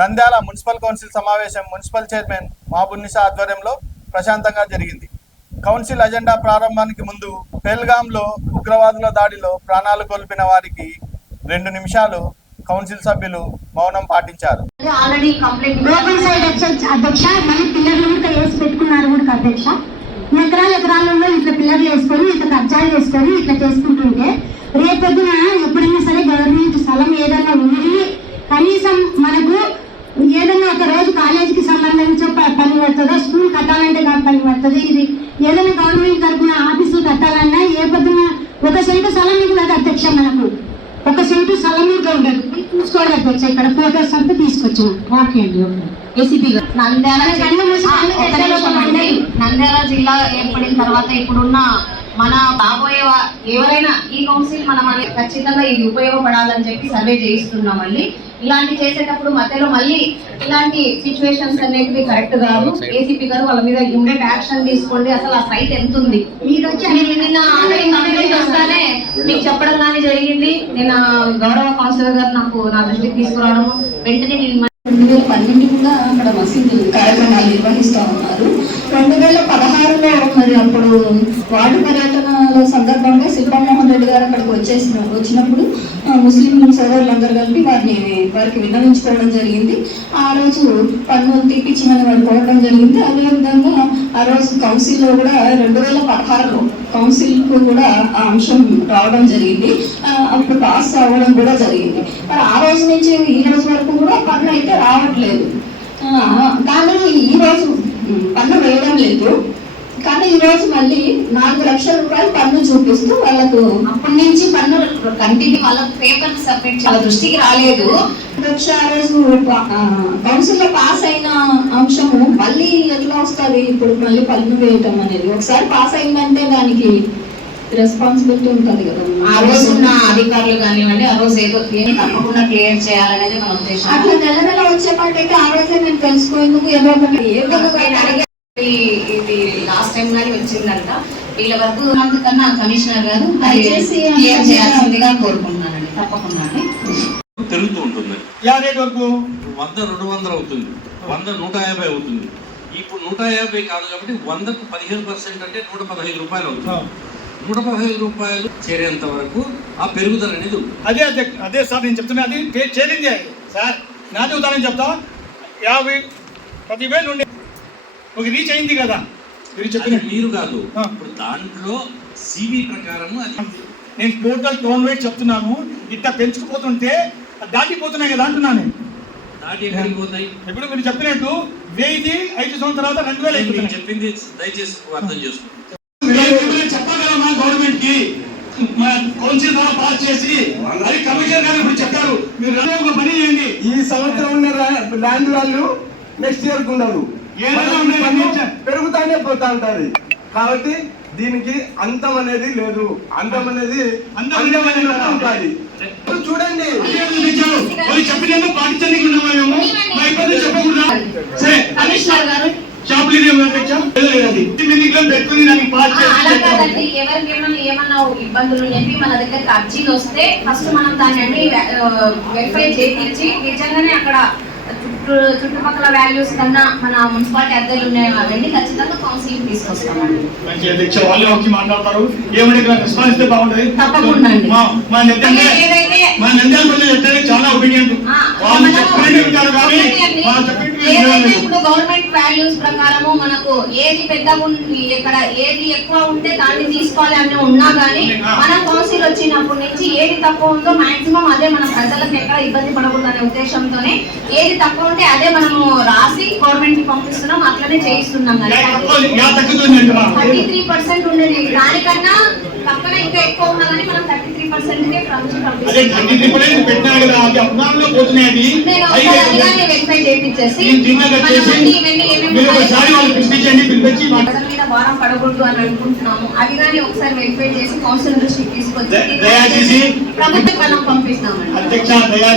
Nandyal municipal council సమావేశం municipal chairman Mahaboob ఆధ్వర్యంలో ప్రశాంతంగా జరిగింది. కౌన్సిల్ అజెండా ప్రారంభానికి ముందు పెల్గాంలో ఉగ్రవాదుల దాడిలో ప్రాణాలు కోల్పిన వారికి రెండు నిమిషాలు కౌన్సిల్ సభ్యులు మౌనం పాటించారు. ఆల్రెడీ కంప్లైంట్ సైడ్ అధ్యక్ష మళ్ళీ పిల్లర్లు కూడా వేసి పెట్టుకున్నారు కూడా అధ్యక్ష. ఎకరాల ఎకరాలలో ఇట్లా పిల్లర్లు వేసుకొని ఇట్లా కబ్జాలు వేసుకొని ఇట్లా చేసుకుంటుంటే రేపొద్దున ఎప్పుడైనా సరే గవర్నమెంట్ స్థలం ఏదైనా ఉంది కనీసం మనకు కాలేజీకి సంబంధించి పని పడుతుందో స్కూల్ కట్టాలంటే కాదు పని పడుతుంది ఇది ఏదైనా గవర్నమెంట్ తరఫున ఆఫీసులు కట్టాలన్నా ఏ పొద్దున ఒక సెంటు స్థలం ఇవ్వలేదు అధ్యక్ష మనకు ఒక సెంటు స్థలం కూడా ఉండదు చూసుకోండి అధ్యక్ష ఇక్కడ ఫోటోస్ అంతా తీసుకొచ్చాను ఓకే అండి ఓకే. నంద్యాల జిల్లా ఏర్పడిన తర్వాత ఇప్పుడున్న మన రాబోయే ఎవరైనా ఈ కౌన్సిల్ మన మన ఖచ్చితంగా ఇది ఉపయోగపడాలని చెప్పి సర్వే చేయిస్తున్నాం మళ్ళీ. ఇలాంటి చేసేటప్పుడు మధ్యలో మళ్ళీ ఇలాంటి సిచ్యువేషన్స్ అనేవి కరెక్ట్ కాదు. ఏసీపీ గారు వాళ్ళ మీద ఇమ్మీడియట్ యాక్షన్ తీసుకోండి. అసలు ఆ సైట్ ఎంత ఉంది? మీరు నేను వస్తానే మీకు చెప్పడం కానీ జరిగింది. నిన్న గౌరవ కౌన్సిలర్ గారు నాకు నా దృష్టికి తీసుకురావడం వెంటనే నేను రెండు వేల పన్నెండు కూడా అక్కడ మసీదు కార్యక్రమాలు నిర్వహిస్తూ ఉన్నారు. రెండు వేల పదహారులో మరి అప్పుడు వార్డు పర్యటనల సందర్భంగా శిల్పామోహన్ రెడ్డి గారు అక్కడికి వచ్చేసిన వచ్చినప్పుడు ముస్లిం ముస్లిం సోదరులందరూ కలిపి వారిని వారికి విన్నవించుకోవడం జరిగింది. ఆ రోజు పన్నులు తీపిచ్చిమని వారు కోరడం జరిగింది. అదేవిధంగా ఆ రోజు కౌన్సిల్లో కూడా రెండు వేల పదహారులో కౌన్సిల్కు కూడా ఆ అంశం రావడం జరిగింది. అప్పుడు పాస్ అవ్వడం కూడా జరిగింది. మరి ఆ రోజు నుంచి ఈ రోజు వరకు కూడా పన్ను అయితే రావట్లేదు. ఆ, కానీ ఈ రోజు పన్ను వేయడం లేదు. కానీ ఈ రోజు మళ్ళీ నాలుగు లక్షల రూపాయలు పన్ను చూపిస్తూ వాళ్ళకు అప్పటి నుంచి పన్ను కంటిన్యూ వాళ్ళ పేపర్ సబ్మిట్ చాలా దృష్టికి రాలేదు. ఆ రోజు కౌన్సిల్లో పాస్ అయిన అంశము మళ్ళీ ఎట్లా వస్తుంది? ఇప్పుడు మళ్ళీ పన్ను వేయటం అనేది. ఒకసారి పాస్ అయిందంటే దానికి రెస్పాన్సిబిలిటీ ఉంటుంది కదా. ఆ రోజు ఉన్న అధికారులు కానివ్వండి ఆ రోజు ఏదో ఏమి తప్పకుండా క్లియర్ చేయాలనేది మన ఉద్దేశం. అట్లా నెల నెల వచ్చే పాటైతే ఆ రోజే నేను ఒకటి ఏదో ఇది లాస్ట్ టైం కానీ వచ్చిందంట. వీళ్ళ వరకు ఉన్నందుకన్నా కమిషనర్ గారు క్లియర్ చేయాల్సిందిగా కోరుకుంటున్నానండి తప్పకుండా పెరుగుతూ ఉంటుంది. వరకు. వంద రెండు వందలు అవుతుంది. వంద నూట యాభై అవుతుంది. ఇప్పుడు నూట యాభై కాదు కాబట్టి వందకు పదిహేను పర్సెంట్ అంటే నూట పదహైదు రూపాయలు అవుతుంది. నూట పదహైదు రూపాయలు చేరేంత వరకు ఆ పెరుగుదల అనేది. అదే అధ్యక్ష అదే సార్ నేను చెప్తున్నా అది చే- చేరింది. సార్ నాది ఉదాహరణ చెప్తా. యాభై పదివేలు ఉండే ఒక రీచ్ అయింది కదా. మీరు చెప్పిన మీరు కాదు. ఇప్పుడు దాంట్లో సివి ప్రకారం అది. నేను టోటల్ టోన్ weight చెప్తున్నాను. ఇట్లా పెంచుకుపోతుంటే అది దాటిపోతున్నాయి కదా అంటున్నాను దాటి ఎక్కడికి పోతాయి ఇప్పుడు మీరు చెప్పినట్టు వెయ్యి ఐదు సంవత్సరాల తర్వాత రెండు వేలు చెప్పింది దయచేసి అర్థం చేసుకో. చెప్పగలమా గవర్నమెంట్కి కౌన్సిల్ ద్వారా పాస్ చేసి అది కమిషనర్ గారు ఇప్పుడు చెప్పారు. మీరు ఒక పని చేయండి. ఈ సంవత్సరం ఉన్న ల్యాండ్ వాల్యూ నెక్స్ట్ ఇయర్ ఉండదు. పెరుగుతానే పోతా ఉంటది. కాబట్టి దీనికి అంతం అనేది లేదు. అంతం అనేది. ఉంటుంది. చూడండి. చెప్పినందుకు పాటించడానికి సరే గారు. ఏమన్నా ఏమన్నా ఇబ్బందులు చెప్పి మన దగ్గరికి అర్జీలు వస్తే ఫస్ట్ మనం దాన్ని అన్ని వెరిఫై చేయించి నిజంగానే అక్కడ చుట్టూ చుట్టుపక్కల వాల్యూస్ కన్నా మన మున్సిపాలిటీ అద్దెలు ఉన్నాయి అవన్నీ ఖచ్చితంగా కౌన్సిలింగ్ తీసుకొస్తామండి. మంచి అధ్యక్ష వాళ్ళే వచ్చి మాట్లాడతారు. ఏమంటే ఇక్కడ రెస్పాన్స్ ఇస్తే బాగుంటది. తప్పకుండా అండి. మా మా నెత్తంటే ఏదైతే మా నంద్యాల ప్రజలు చెప్తే చాలా ఒపీనియన్ ఆ, వాళ్ళు మనము- చెప్పినట్టు వింటారు కానీ ఏదైతే వాళ్ళు చెప్పినట్టు ఏదైతే వినలేదు. ఇప్పుడు గవర్నమెంట్ వాల్యూస్ ప్రకారము మనకు ఏది పెద్దగా ఉంది ఇక్కడ ఏది ఎక్కువ ఉంటే దాన్ని తీసుకోవాలి అని ఉన్నా కానీ మన కౌన్సిల్ వచ్చినప్పటి నుంచి ఏది తక్కువ ఉందో మాక్సిమం అదే మన ప్రజలకు ఎక్కడ ఇబ్బంది పడకూడదు అనే ఉద్దేశంతోనే ఏది తక్కువ ఉంటే అదే మనము రాసి గవర్నమెంట్కి పంపిస్తున్నాం అట్లనే చేయిస్తున్నాం థర్టీ త్రీ పర్సెంట్ ఉండేది. దానికన్నా పక్కన ఇంకా ఎక్కువ ఉన్నా కానీ మనం థర్టీ త్రీ పర్సెంట్ వెరిఫై మీద భారం పడకూడదు అని అనుకుంటున్నాము. అవి కానీ ఒకసారి వెరిఫై చేసి కౌన్సిల్ దృష్టికి తీసుకొచ్చి ప్రభుత్వం పంపిస్తామండి.